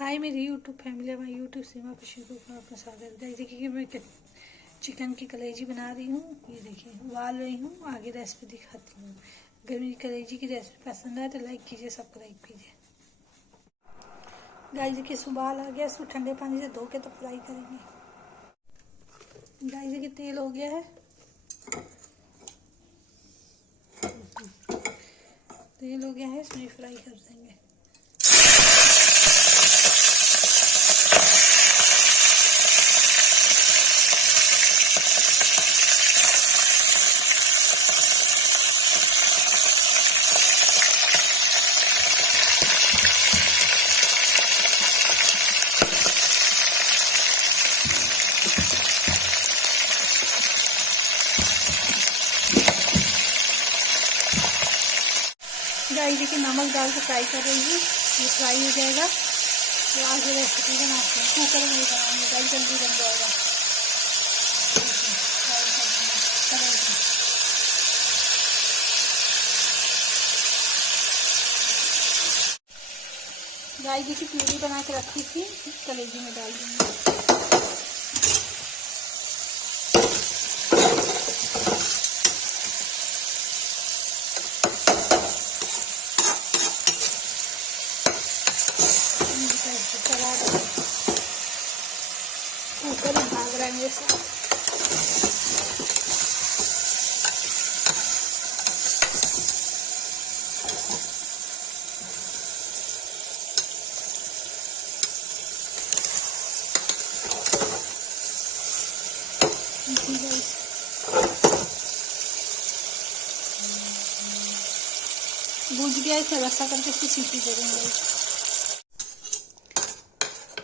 हाय मेरी YouTube family, हमारी YouTube सीमा खुशी को आपका स्वागत है। देखिए कि मैं चिकन की कलेजी बना रही हूँ। ये देखिए उबाल रही हूँ, आगे रेसिपी दिखाती हूँ। अगर मेरी कलेजी की रेसिपी पसंद आए तो लाइक कीजिए, सब्सक्राइब कीजिए। गाइस देखिए उबाल आ गया, इसको ठंडे पानी से धो के तो फ्राई करेंगे। गाइस देखिए तेल हो गया है, तेल हो गया है, इसमें फ्राई कर देंगे। गाइस देखिए नमक डाल के फ्राई कर रही हूँ, ये फ्राई हो जाएगा तो आगे रेसिपी बनाते हैं। कुकर में बनाएंगे गाइस, जल्दी बन जाएगा। गाइस देखिए प्यूरी बना के रखी थी, कलेजी में डाल दूंगी। ऊपर ही भाग रहा है मेरे साथ। भूज गया, इसे रस्सा करके इसकी सीटी दे देंगे।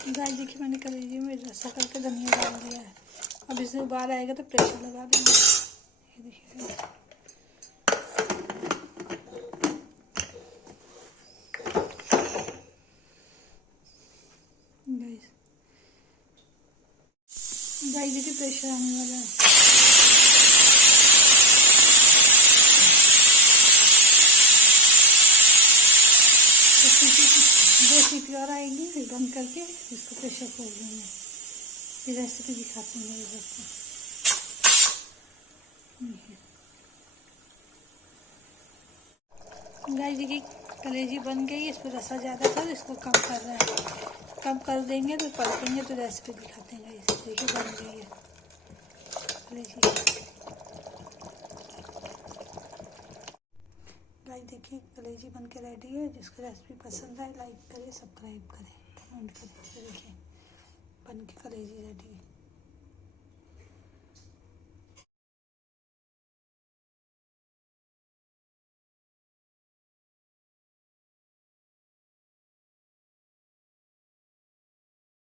गाइस देखिए मैंने कलेजी में रस्सा करके धनिया डाल दिया है। अब इसे उबाल आएगा तो प्रेशर लगा देंगे। ये देखिए गाइस देखिए प्रेशर आने वाला है। दो सीटी और आएगी, फिर बंद करके इसको प्रेशर खोल देंगे। फिर रेसिपी दिखाते हैं मेरे दोस्तों। गाइस देखिए कलेजी बन गई, इसमें रसा ज़्यादा था, इसको कम कर रहा है। कम कर देंगे तो पलटेंगे तो रेसिपी दिखाते हैं। गाइस देखिए बन गई है कलेजी। गाइस देखिए कलेजी बन के रेडी है। जिसको रेसिपी पसंद आए लाइक करें, सब्सक्राइब करें, कमेंट करें। देखिए बन के कलेजी रेडी है।